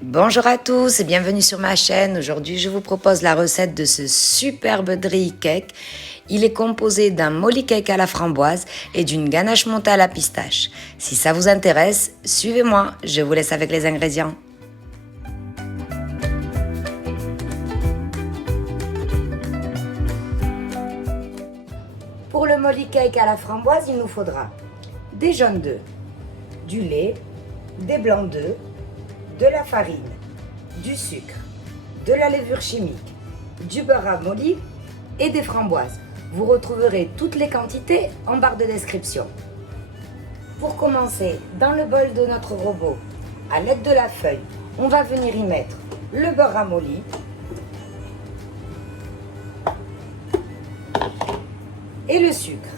Bonjour à tous et bienvenue sur ma chaîne. Aujourd'hui, je vous propose la recette de ce superbe dry cake. Il est composé d'un molly cake à la framboise et d'une ganache montée à la pistache. Si ça vous intéresse, suivez-moi. Je vous laisse avec les ingrédients. Pour le molly cake à la framboise, il nous faudra des jaunes d'œufs, du lait, des blancs d'œufs, de la farine, du sucre, de la levure chimique, du beurre ramolli et des framboises. Vous retrouverez toutes les quantités en barre de description. Pour commencer, dans le bol de notre robot, à l'aide de la feuille, on va venir y mettre le beurre ramolli, et le sucre.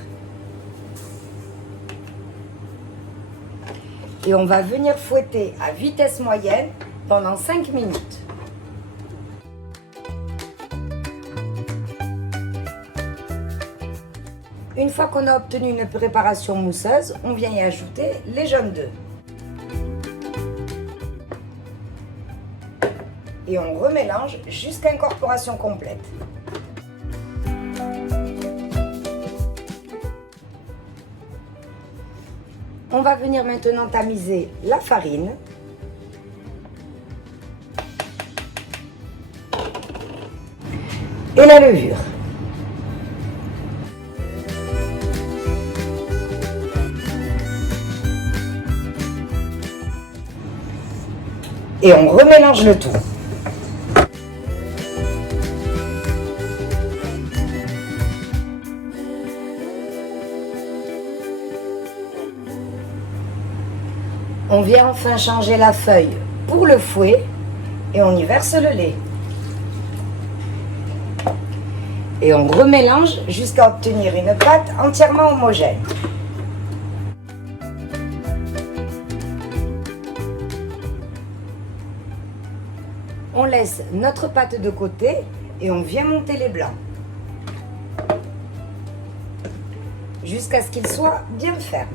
Et on va venir fouetter à vitesse moyenne pendant 5 minutes. Une fois qu'on a obtenu une préparation mousseuse, on vient y ajouter les jaunes d'œufs. Et on remélange jusqu'à incorporation complète. On va venir maintenant tamiser la farine. Et la levure. Et on remélange le tout. On vient enfin changer la feuille pour le fouet et on y verse le lait. Et on remélange jusqu'à obtenir une pâte entièrement homogène. On laisse notre pâte de côté et on vient monter les blancs. Jusqu'à ce qu'ils soient bien fermes.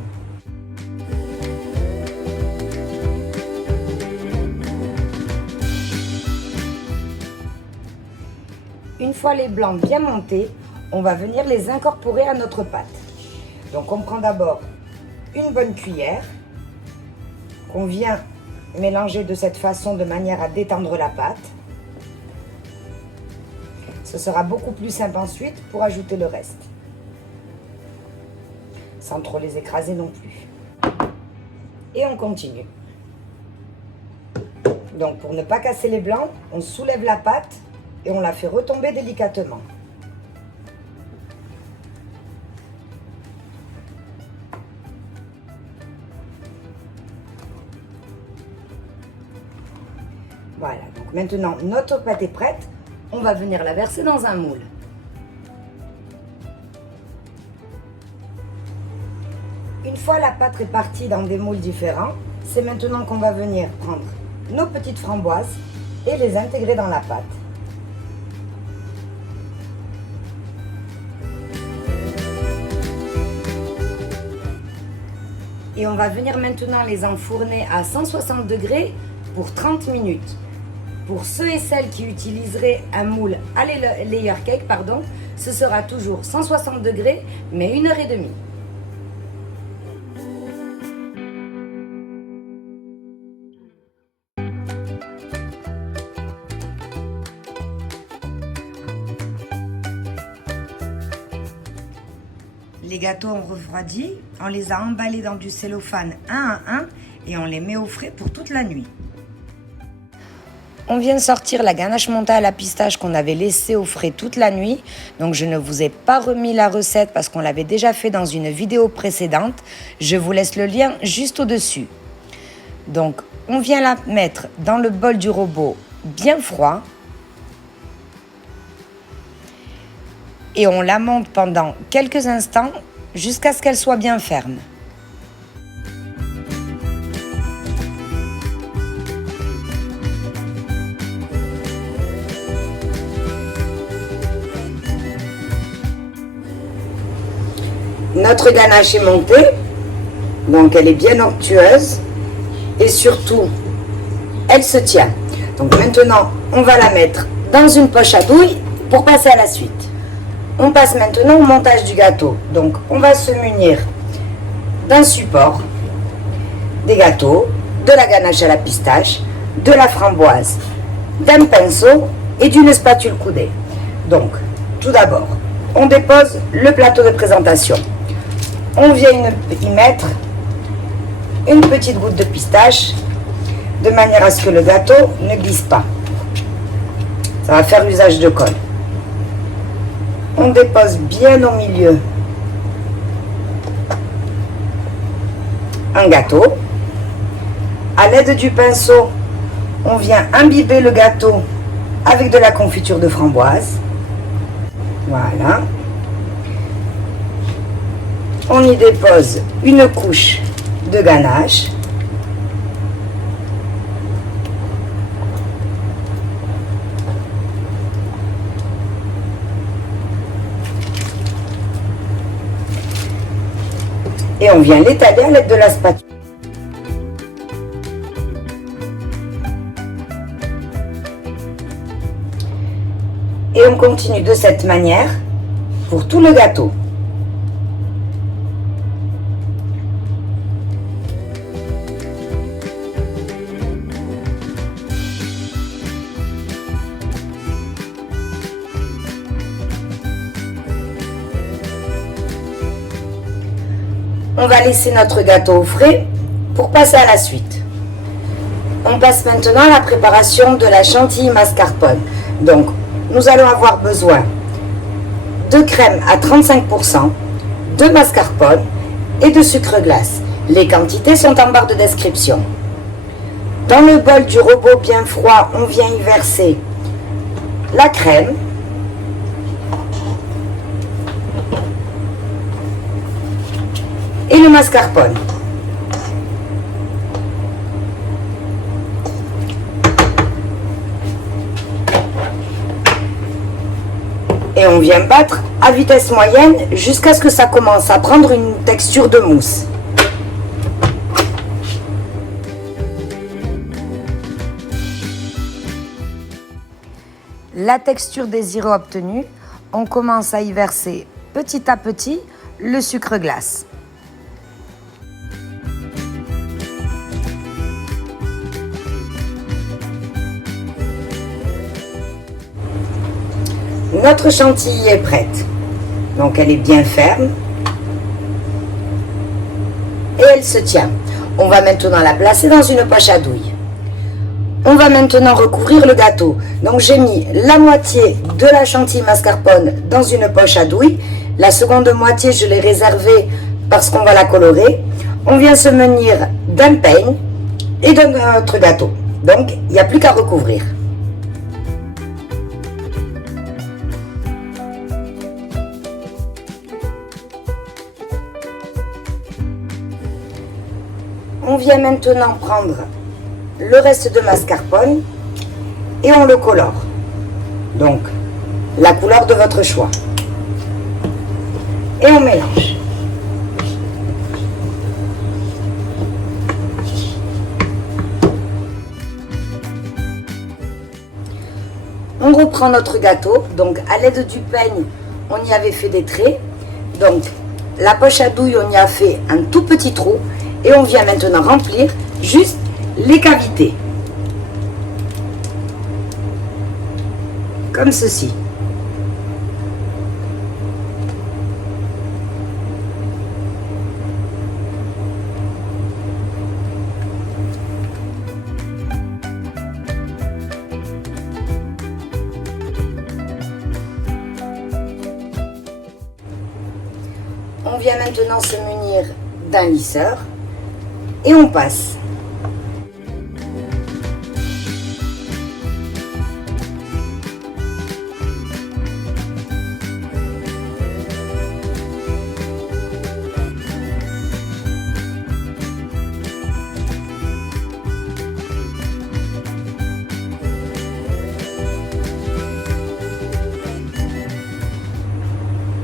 Une fois les blancs bien montés, on va venir les incorporer à notre pâte. Donc on prend d'abord une bonne cuillère qu'on vient mélanger de cette façon de manière à détendre la pâte. Ce sera beaucoup plus simple ensuite pour ajouter le reste, sans trop les écraser non plus. Et on continue. Donc pour ne pas casser les blancs, on soulève la pâte et on la fait retomber délicatement. Voilà, donc maintenant notre pâte est prête. On va venir la verser dans un moule. Une fois la pâte répartie dans des moules différents, c'est maintenant qu'on va venir prendre nos petites framboises et les intégrer dans la pâte. Et on va venir maintenant les enfourner à 160 degrés pour 30 minutes. Pour ceux et celles qui utiliseraient un moule à layer cake, ce sera toujours 160 degrés, mais 1h30. Les gâteaux ont refroidi, on les a emballés dans du cellophane 1 à 1 et on les met au frais pour toute la nuit. On vient de sortir la ganache montée à la pistache qu'on avait laissée au frais toute la nuit. Donc je ne vous ai pas remis la recette parce qu'on l'avait déjà fait dans une vidéo précédente. Je vous laisse le lien juste au-dessus. Donc on vient la mettre dans le bol du robot bien froid. Et on la monte pendant quelques instants jusqu'à ce qu'elle soit bien ferme. Notre ganache est montée, donc elle est bien onctueuse et surtout elle se tient. Donc maintenant, on va la mettre dans une poche à douille pour passer à la suite. On passe maintenant au montage du gâteau. Donc on va se munir d'un support, des gâteaux, de la ganache à la pistache, de la framboise, d'un pinceau et d'une spatule coudée. Donc tout d'abord, on dépose le plateau de présentation. On vient y mettre une petite goutte de pistache de manière à ce que le gâteau ne glisse pas. Ça va faire usage de colle. On dépose bien au milieu un gâteau. À l'aide du pinceau, on vient imbiber le gâteau avec de la confiture de framboise. Voilà. On y dépose une couche de ganache. Et on vient l'étaler à l'aide de la spatule. Et on continue de cette manière pour tout le gâteau. On va laisser notre gâteau au frais pour passer à la suite. On passe maintenant à la préparation de la chantilly mascarpone. Donc, nous allons avoir besoin de crème à 35%, de mascarpone et de sucre glace. Les quantités sont en barre de description. Dans le bol du robot bien froid, on vient y verser la crème, et le mascarpone. Et on vient battre à vitesse moyenne jusqu'à ce que ça commence à prendre une texture de mousse. La texture désirée obtenue, on commence à y verser petit à petit le sucre glace. Notre chantilly est prête. Donc elle est bien ferme. Et elle se tient. On va maintenant la placer dans une poche à douille. On va maintenant recouvrir le gâteau. Donc j'ai mis la moitié de la chantilly mascarpone dans une poche à douille. La seconde moitié, je l'ai réservée parce qu'on va la colorer. On vient se munir d'un peigne et de notre gâteau. Donc il n'y a plus qu'à recouvrir. On vient maintenant prendre le reste de mascarpone et on le colore. Donc, la couleur de votre choix. Et on mélange. On reprend notre gâteau. Donc, à l'aide du peigne, on y avait fait des traits. Donc, la poche à douille, on y a fait un tout petit trou. Et on vient maintenant remplir juste les cavités. Comme ceci. On vient maintenant se munir d'un lisseur. Et on passe.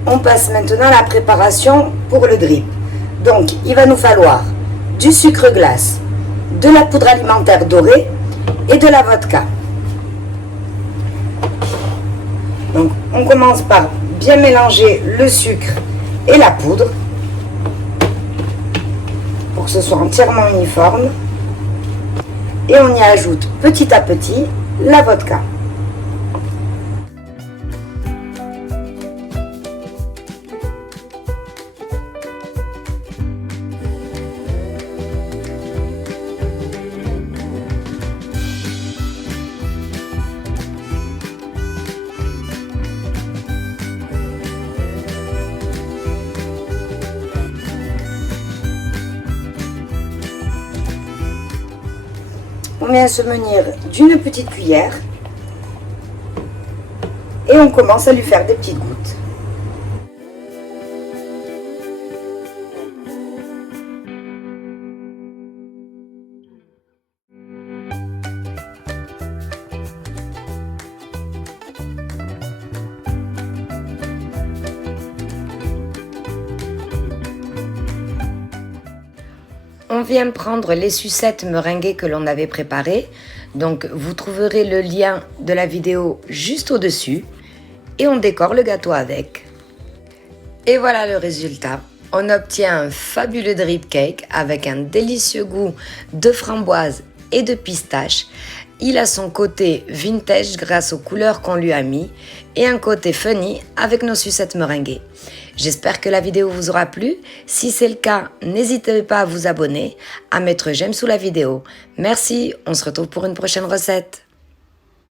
On passe maintenant à la préparation pour le drip. Donc, il va nous falloir du sucre glace, de la poudre alimentaire dorée et de la vodka. Donc on commence par bien mélanger le sucre et la poudre pour que ce soit entièrement uniforme. Et on y ajoute petit à petit la vodka. On vient se munir d'une petite cuillère et on commence à lui faire des petites gouttes. On vient prendre les sucettes meringuées que l'on avait préparées. Donc vous trouverez le lien de la vidéo juste au-dessus. Et on décore le gâteau avec. Et voilà le résultat. On obtient un fabuleux drip cake avec un délicieux goût de framboise et de pistache. Il a son côté vintage grâce aux couleurs qu'on lui a mis et un côté funny avec nos sucettes meringuées. J'espère que la vidéo vous aura plu. Si c'est le cas, n'hésitez pas à vous abonner, à mettre j'aime sous la vidéo. Merci, on se retrouve pour une prochaine recette.